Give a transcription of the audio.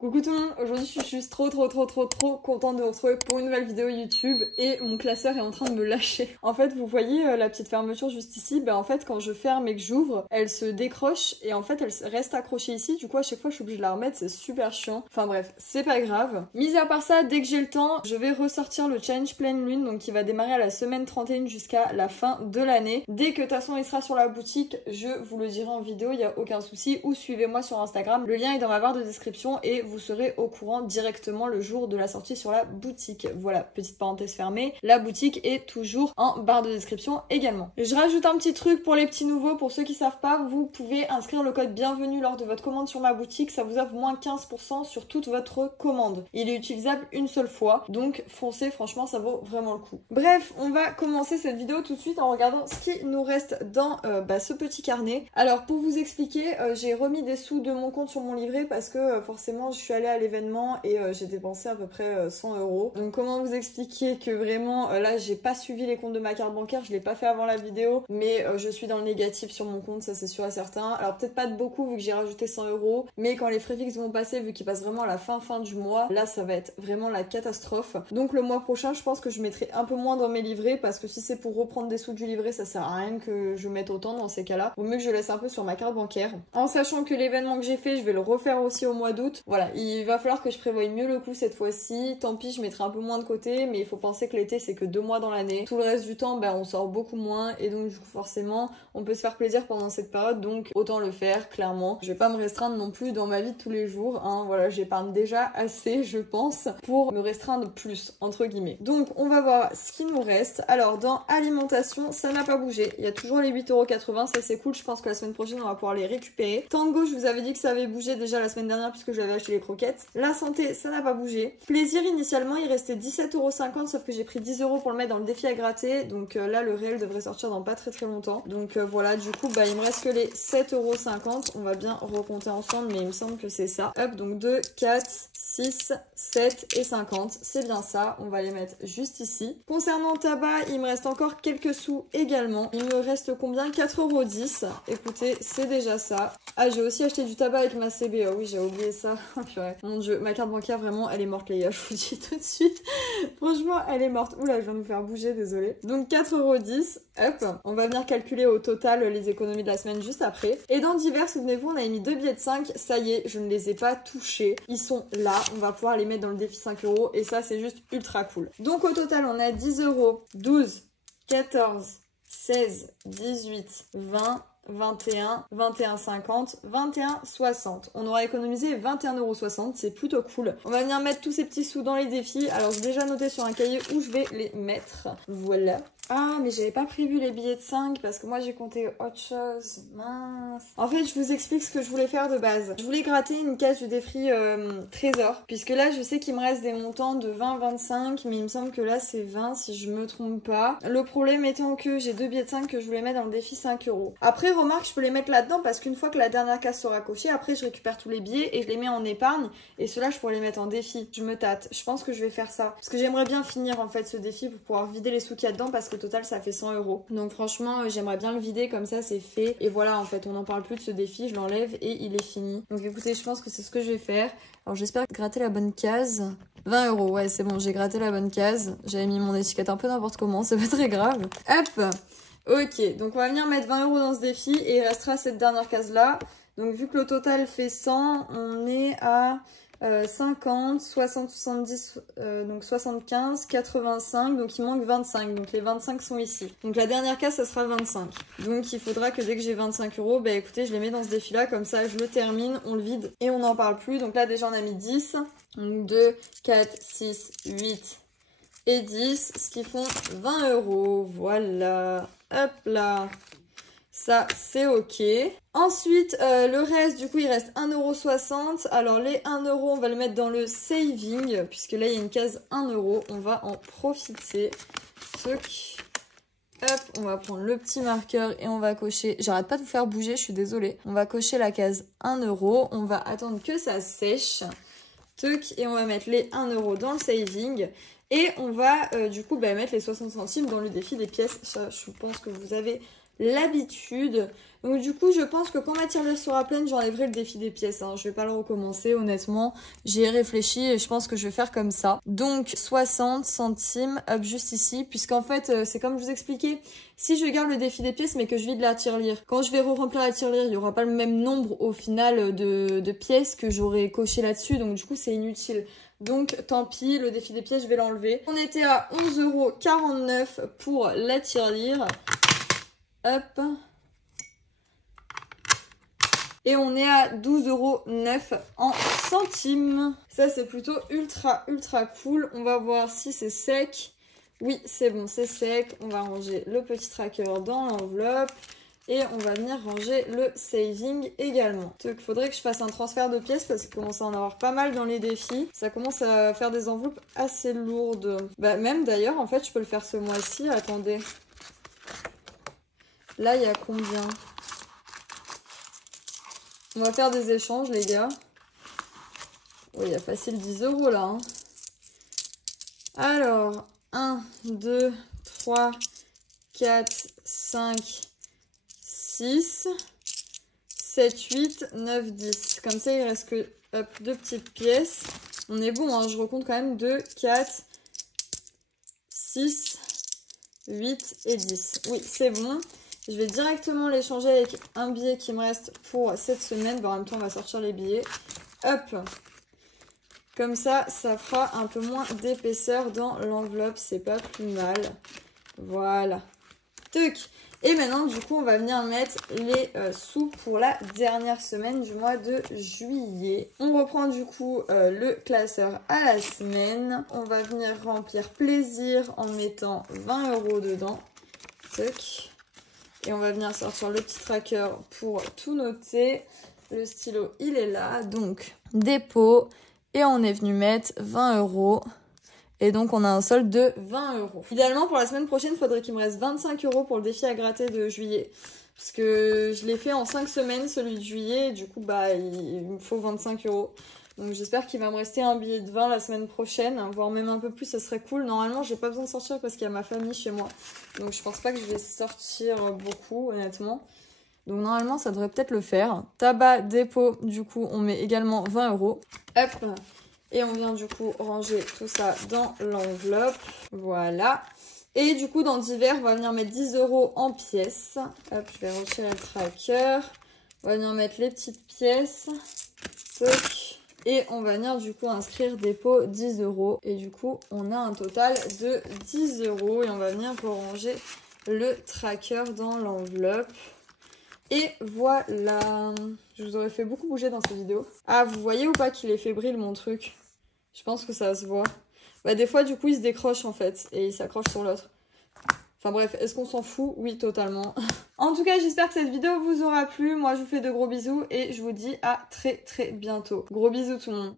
Coucou tout le monde, aujourd'hui je suis juste trop contente de vous retrouver pour une nouvelle vidéo YouTube et mon classeur est en train de me lâcher. En fait vous voyez la petite fermeture juste ici, en fait quand je ferme et que j'ouvre, elle se décroche et en fait elle reste accrochée ici, du coup à chaque fois je suis obligée de la remettre, c'est super chiant. Enfin bref, c'est pas grave. Mis à part ça, dès que j'ai le temps, je vais ressortir le challenge pleine lune, donc qui va démarrer à la semaine 31 jusqu'à la fin de l'année. Dès que de toute façon il sera sur la boutique, je vous le dirai en vidéo, il n'y a aucun souci, ou suivez-moi sur Instagram, le lien est dans ma barre de description et vous serez au courant directement le jour de la sortie sur la boutique. Voilà, petite parenthèse fermée, la boutique est toujours en barre de description également. Je rajoute un petit truc pour les petits nouveaux, pour ceux qui savent pas, vous pouvez inscrire le code bienvenue lors de votre commande sur ma boutique, ça vous offre moins 15% sur toute votre commande. Il est utilisable une seule fois, donc foncez, franchement ça vaut vraiment le coup. Bref, on va commencer cette vidéo tout de suite en regardant ce qui nous reste dans ce petit carnet. Alors pour vous expliquer, j'ai remis des sous de mon compte sur mon livret parce que forcément je suis allée à l'événement et j'ai dépensé à peu près 100 €. Donc comment vous expliquer que vraiment là j'ai pas suivi les comptes de ma carte bancaire, je l'ai pas fait avant la vidéo, mais je suis dans le négatif sur mon compte, ça c'est sûr et certain. Alors peut-être pas de beaucoup vu que j'ai rajouté 100 €, mais quand les frais fixes vont passer, vu qu'ils passent vraiment à la fin du mois, là ça va être vraiment la catastrophe. Donc le mois prochain je pense que je mettrai un peu moins dans mes livrets parce que si c'est pour reprendre des sous du livret, ça sert à rien que je mette autant dans ces cas-là. Vaut mieux que je laisse un peu sur ma carte bancaire. En sachant que l'événement que j'ai fait, je vais le refaire aussi au mois d'août. Voilà, il va falloir que je prévoie mieux le coup cette fois-ci. Tant pis, je mettrai un peu moins de côté, mais il faut penser que l'été c'est que 2 mois dans l'année. Tout le reste du temps, on sort beaucoup moins et donc du coup forcément, on peut se faire plaisir pendant cette période, donc autant le faire clairement. Je vais pas me restreindre non plus dans ma vie de tous les jours, hein. Voilà, j'épargne déjà assez, je pense, pour me restreindre plus entre guillemets. Donc on va voir ce qu'il nous reste. Alors dans alimentation, ça n'a pas bougé. Il y a toujours les 8,80 €, ça c'est cool. Je pense que la semaine prochaine on va pouvoir les récupérer. Tango, je vous avais dit que ça avait bougé déjà la semaine dernière puisque j'avais acheté les croquettes. La santé, ça n'a pas bougé. Plaisir, initialement il restait 17,50 € sauf que j'ai pris 10 € pour le mettre dans le défi à gratter. Donc là le réel devrait sortir dans pas très longtemps. Donc voilà, du coup il me reste que les 7,50 €. On va bien recompter ensemble, mais il me semble que c'est ça. Hop, donc 2, 4, 6, 7 et 50. C'est bien ça, on va les mettre juste ici. Concernant tabac, il me reste encore quelques sous également. Il me reste combien? 4,10 €. Écoutez, c'est déjà ça. Ah, j'ai aussi acheté du tabac avec ma CB. Oh oui, j'ai oublié ça. Mon dieu, ma carte bancaire vraiment, elle est morte les gars, je vous le dis tout de suite. Franchement, elle est morte. Oula, je viens de vous faire bouger, désolé. Donc 4,10 €. Hop, on va venir calculer au total les économies de la semaine juste après. Et dans divers, souvenez-vous, on a mis 2 billets de 5. Ça y est, je ne les ai pas touchés. Ils sont là. On va pouvoir les mettre dans le défi 5 €. Et ça, c'est juste ultra cool. Donc au total, on a 10 €, 12, 14, 16, 18, 20, 21, 21,50, 21,60. On aura économisé 21,60 €, c'est plutôt cool. On va venir mettre tous ces petits sous dans les défis. Alors j'ai déjà noté sur un cahier où je vais les mettre. Voilà. Ah, mais j'avais pas prévu les billets de 5 parce que moi j'ai compté autre chose. Mince. En fait, je vous explique ce que je voulais faire de base. Je voulais gratter une case du défi trésor. Puisque là, je sais qu'il me reste des montants de 20, 25. Mais il me semble que là, c'est 20 si je me trompe pas. Le problème étant que j'ai 2 billets de 5 que je voulais mettre dans le défi 5 €. Après, remarque, je peux les mettre là-dedans parce qu'une fois que la dernière case sera cochée, après je récupère tous les billets et je les mets en épargne. Et ceux-là, je pourrais les mettre en défi. Je me tâte. Je pense que je vais faire ça. Parce que j'aimerais bien finir en fait ce défi pour pouvoir vider les sous qu'il y a dedans parce que total ça fait 100 €. Donc franchement j'aimerais bien le vider, comme ça c'est fait. Et voilà, en fait on n'en parle plus de ce défi, je l'enlève et il est fini. Donc écoutez, je pense que c'est ce que je vais faire. Alors j'espère gratter la bonne case. 20 €, ouais c'est bon, j'ai gratté la bonne case. J'avais mis mon étiquette un peu n'importe comment, c'est pas très grave. Hop. Ok, donc on va venir mettre 20 € dans ce défi et il restera cette dernière case là. Donc vu que le total fait 100, on est à 50, 60, 70, donc 75, 85, donc il manque 25, donc les 25 sont ici. Donc la dernière case, ça sera 25. Donc il faudra que dès que j'ai 25 €, écoutez, je les mets dans ce défi-là, comme ça je le termine, on le vide et on n'en parle plus. Donc là déjà on a mis 10, donc 2, 4, 6, 8 et 10, ce qui font 20 €, voilà, hop là. Ça, c'est ok. Ensuite, le reste, du coup, il reste 1,60 €. Alors, les 1 €, on va le mettre dans le saving, puisque là, il y a une case 1 €. On va en profiter. Toc. Hop, on va prendre le petit marqueur et on va cocher. J'arrête pas de vous faire bouger, je suis désolée. On va cocher la case 1 €. On va attendre que ça sèche. Toc, et on va mettre les 1 € dans le saving. Et on va, du coup, mettre les 60 centimes dans le défi des pièces. Ça, je pense que vous avez l'habitude. Donc du coup, je pense que quand ma tirelire sera pleine, j'enlèverai le défi des pièces. Hein. Je vais pas le recommencer, honnêtement. J'y ai réfléchi et je pense que je vais faire comme ça. Donc 60 centimes, hop, juste ici. Puisqu'en fait, c'est comme je vous expliquais, si je garde le défi des pièces mais que je vide la tirelire, quand je vais re-remplir la tirelire, il n'y aura pas le même nombre au final de pièces que j'aurai coché là-dessus. Donc du coup, c'est inutile. Donc tant pis, le défi des pièces, je vais l'enlever. On était à 11,49 € pour la tirelire. Hop. Et on est à 12,09 € en centimes. Ça, c'est plutôt ultra cool. On va voir si c'est sec. Oui, c'est bon, c'est sec. On va ranger le petit tracker dans l'enveloppe. Et on va venir ranger le saving également. Donc, faudrait que je fasse un transfert de pièces parce qu'il commence à en avoir pas mal dans les défis. Ça commence à faire des enveloppes assez lourdes. Bah, même d'ailleurs, en fait, je peux le faire ce mois-ci. Attendez. Là, il y a combien ? On va faire des échanges, les gars. Oui, il y a facile 10 € là. Hein. Alors, 1, 2, 3, 4, 5, 6, 7, 8, 9, 10. Comme ça, il reste que hop, 2 petites pièces. On est bon, hein. Je recompte quand même 2, 4, 6, 8 et 10. Oui, c'est bon. Je vais directement l'échanger avec un billet qui me reste pour cette semaine. Bon, en même temps, on va sortir les billets. Hop. Comme ça, ça fera un peu moins d'épaisseur dans l'enveloppe. C'est pas plus mal. Voilà. Tuc. Et maintenant, du coup, on va venir mettre les sous pour la dernière semaine du mois de juillet. On reprend du coup le classeur à la semaine. On va venir remplir plaisir en mettant 20 € dedans. Tuc. Et on va venir sortir le petit tracker pour tout noter. Le stylo, il est là. Donc, dépôt. Et on est venu mettre 20 €. Et donc, on a un solde de 20 €. Idéalement, pour la semaine prochaine, il faudrait qu'il me reste 25 € pour le défi à gratter de juillet. Parce que je l'ai fait en 5 semaines, celui de juillet. Et du coup, bah, il me faut 25 €. Donc, j'espère qu'il va me rester un billet de 20 la semaine prochaine. Voire même un peu plus, ça serait cool. Normalement, j'ai pas besoin de sortir parce qu'il y a ma famille chez moi. Donc, je pense pas que je vais sortir beaucoup, honnêtement. Donc, normalement, ça devrait peut-être le faire. Tabac, dépôt, du coup, on met également 20 €. Hop. Et on vient du coup ranger tout ça dans l'enveloppe. Voilà. Et du coup, dans divers, on va venir mettre 10 € en pièces. Hop, je vais retirer le tracker. On va venir mettre les petites pièces. Toc. Et on va venir du coup inscrire dépôt 10 €. Et du coup, on a un total de 10 €. Et on va venir ranger le tracker dans l'enveloppe. Et voilà. Je vous aurais fait beaucoup bouger dans cette vidéo. Ah, vous voyez ou pas qu'il est fébrile mon truc? Je pense que ça se voit. Bah des fois du coup il se décroche en fait. Et il s'accroche sur l'autre. Enfin bref, est-ce qu'on s'en fout? Oui, totalement. En tout cas, j'espère que cette vidéo vous aura plu. Moi je vous fais de gros bisous. Et je vous dis à très bientôt. Gros bisous tout le monde.